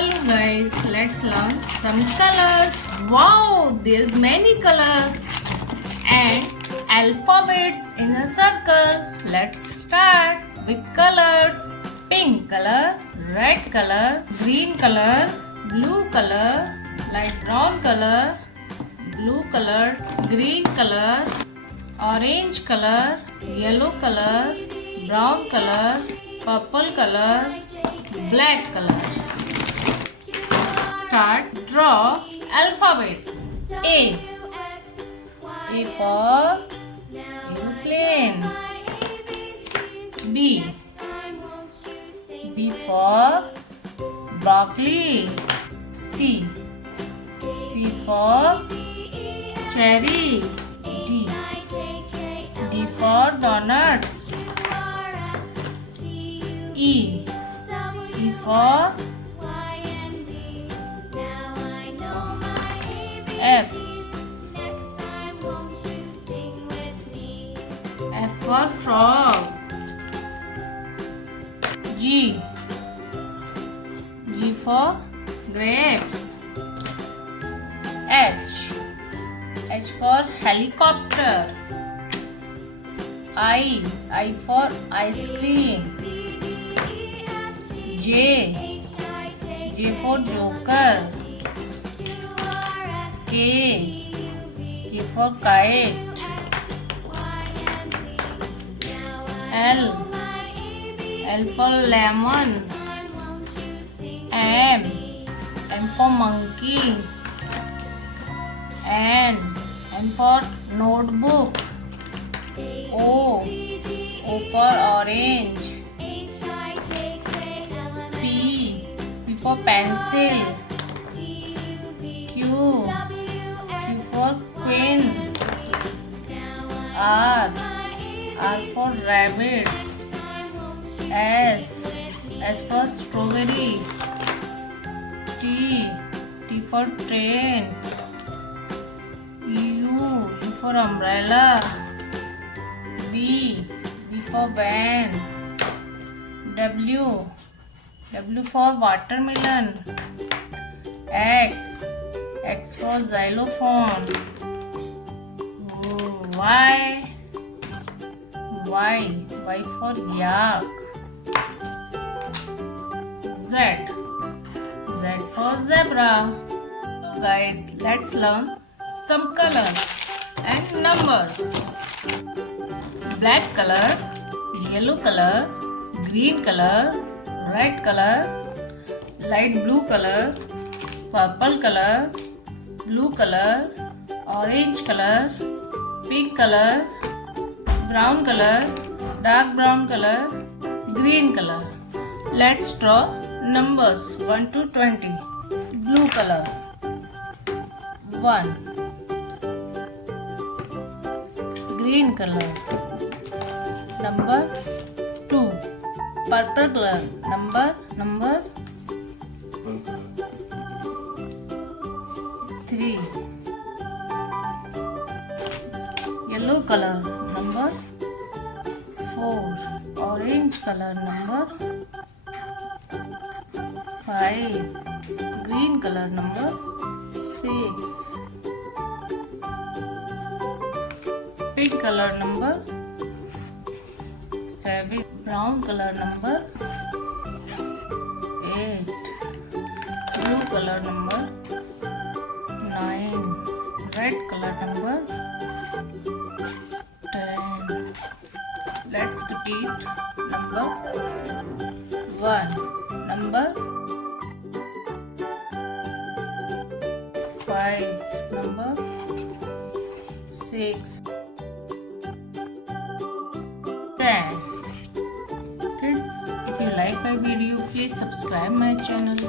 Hello guys, let's learn some colors. Wow, there's many colors and alphabets in a circle. Let's start with colors. Pink color, red color, green color, blue color, light brown color, blue color, green color, orange color, yellow color, brown color, purple color, black color. Start. Draw alphabets. A. A for aeroplane. B. B for broccoli. C. C for cherry. D. D for donuts. E. E for F. F for frog. G. G for grapes. H. H for helicopter. I. I for ice cream. J. J for joker. K. K for kite. L. L for lemon. M. M for monkey. N. N for notebook. O. O for orange. P. P for pencil. Q. Q for queen. R. R for rabbit. S. S for strawberry. T. T for train. U. U for umbrella. V. V for van. W. W for watermelon. X. X for xylophone. Y. Y. Y for yak. Z. Z for zebra. So guys, let's learn some colors and numbers. Black color, yellow color, green color, red color, light blue color, purple color, blue color, orange color, pink color, brown color, dark brown color, green color. Let's draw numbers 1 to 20. Blue color 1. Green color number 2. Purple color number 3. Yellow color number 4. Orange color number 5. Green color number 6. Pink color number 7. Brown color number 8. Blue color number 9. Red color number 10. Let's repeat. Number 1. Number 5. Number 6. 10. Kids, if you like my video, please subscribe my channel.